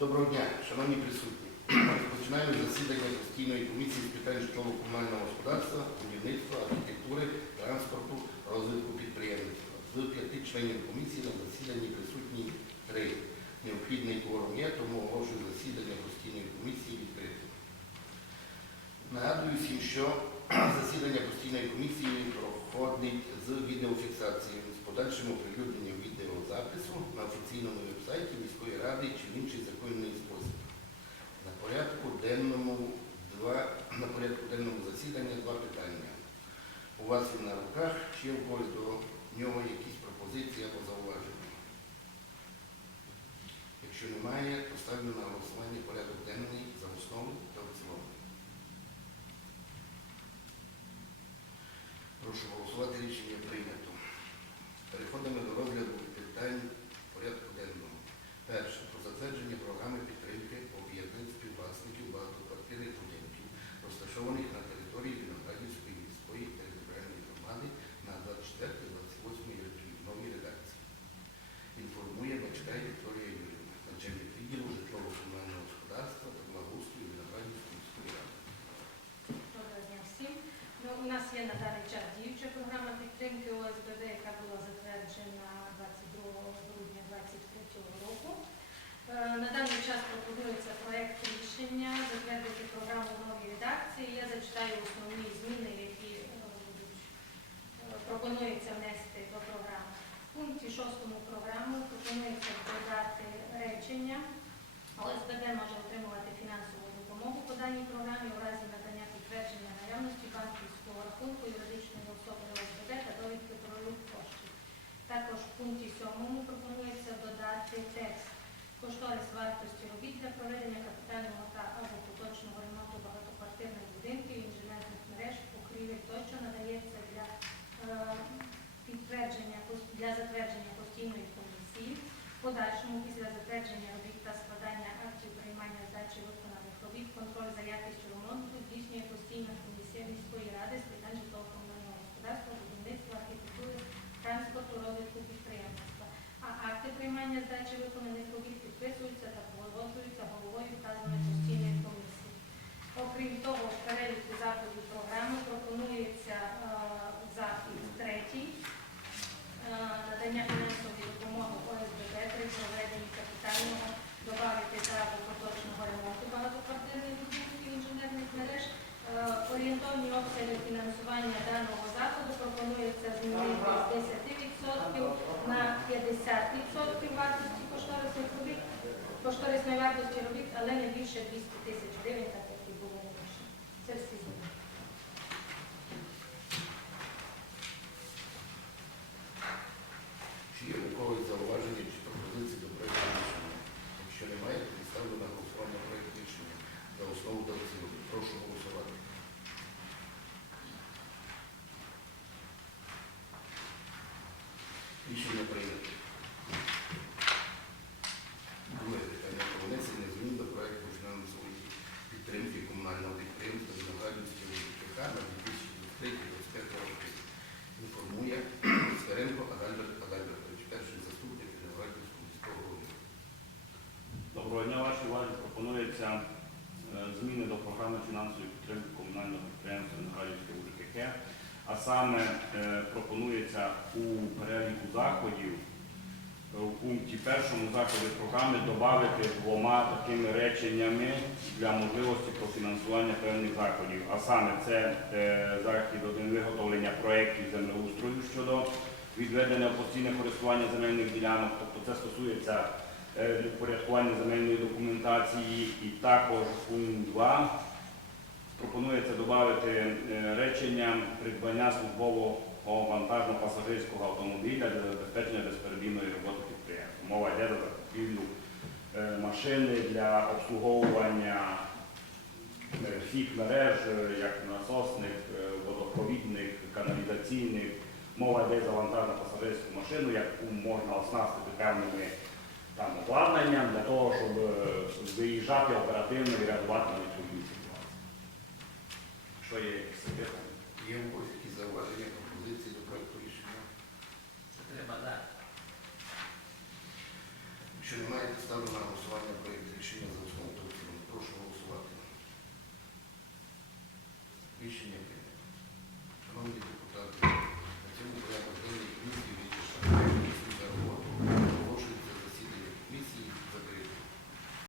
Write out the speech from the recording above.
Доброго дня, шановні присутні. Починаємо засідання постійної комісії з питань житлово-комунального господарства, будівництва, архітектури, транспорту, розвитку підприємництва. З п'яти членів комісії на засіданні присутні три. Необхідний кворум є, тому оголошую засідання постійної комісії відкритим. Нагадую всім, що засідання постійної комісії проходить з відеофіксацією з подальшим оприлюдненням відеозапису на офіційному вебсайті ради чи в інший законний спосіб. На порядку денному два на порядку денному засідання два питання. У вас він на руках, ще в когось до нього якісь пропозиції або зауваження. Якщо немає, то ставлю на голосування порядок денний за основу та в цілому. Прошу голосувати, рішення прийнято. Переходимо до розгляду питань порядку денного. Перше. Про затвердження програми підтримки об'єднань співвласників багатоквартирних будинків, розташованих на території Виноградівської міської територіальної громади на 24-28 років в новій редакції. Інформує Бачкай Вікторія Юрівна, начальник відділу житлово-комунального господарства та благоустрою Виноградівської міської ради. Доброго дня всім. Ну, у нас є на даний час діюча програма підтримки ОСББ, яка була затверджена 22 грудня 2023 року. Е, На даний час пропонується проект рішення затвердити програму в новій редакції. Я зачитаю основні зміни, які е, е, пропонується внести до програми. В пункті 6 програми пропонується додати речення. ОСББ може отримувати фінансову допомогу по даній програмі у разі надання підтвердження наявності банківського рахунку юридичної особи ОСББ та довідки про рух коштів. Також в пункті 7 пропонується додати текст кошторис вартості робіт для проведення капітального та або поточного ремонту багатоквартирних будинків, інженерних мереж, покрівель тощо надається для е, підтвердження пос- для затвердження постійної комісії. В подальшому після затвердження робіт та складання актів приймання здачі виконаних робіт, контроль за якістю ремонту здійснює постійна комісія міської ради з питань житлово-комунального господарства, будівництва, архітектури, транспорту, розвитку підприємництва. А акти приймання здачі виконаних робіт підписуються та погоджуються головою вказаної постійної комісії. Окрім того, в переліку заходів програми пропонується кошторисної вартості робіт, але не більше 200 тисяч гривень, так як і було раніше. Це всі зміни. Чи є у когось зауваження чи пропозиції до проєкту рішення? Якщо немає, то ставлю на голосування проект рішення за основу та в цілому. Прошу голосувати. Рішення прийнято. Друге питання про внесення змін до проекту фінансової підтримки комунального підприємства Виноградівського ЖКХ на 2023-2025 роки. Інформує Сверенко Адальберт Адальбертович, перший заступник Виноградівського міського голови. Доброго дня, вашій увазі пропонується е, зміни до програми фінансової підтримки комунального підприємства Нагадівське УЖКХ, а саме е, пропонується у переліку заходів е, у пункті першому заходи програми додати двома такими реченнями для можливості профінансування певних заходів. А саме це захід один виготовлення проєктів землеустрою щодо відведення постійне користування земельних ділянок, тобто це стосується е, впорядкування земельної документації і також пункт 2 пропонується додати е, речення придбання службового вантажно-пасажирського автомобіля для забезпечення безперебійної роботи підприємства. Мова йде за закупівлю е, машини для обслуговування е, всіх мереж, е, як насосних, е, водопровідних, каналізаційних. Мова йде за вантажно-пасажирську машину, яку можна оснастити певними там обладнанням для того, щоб е, виїжджати оперативно і реагувати на відповідні ситуації. Що є якісь запитання? Є у когось якісь зауваження, пропозиції до проекту рішення? Це треба дати. Якщо немає, то ставлю на голосування проєкт рішення за основу цілому. Прошу голосувати. Рішення прийнято.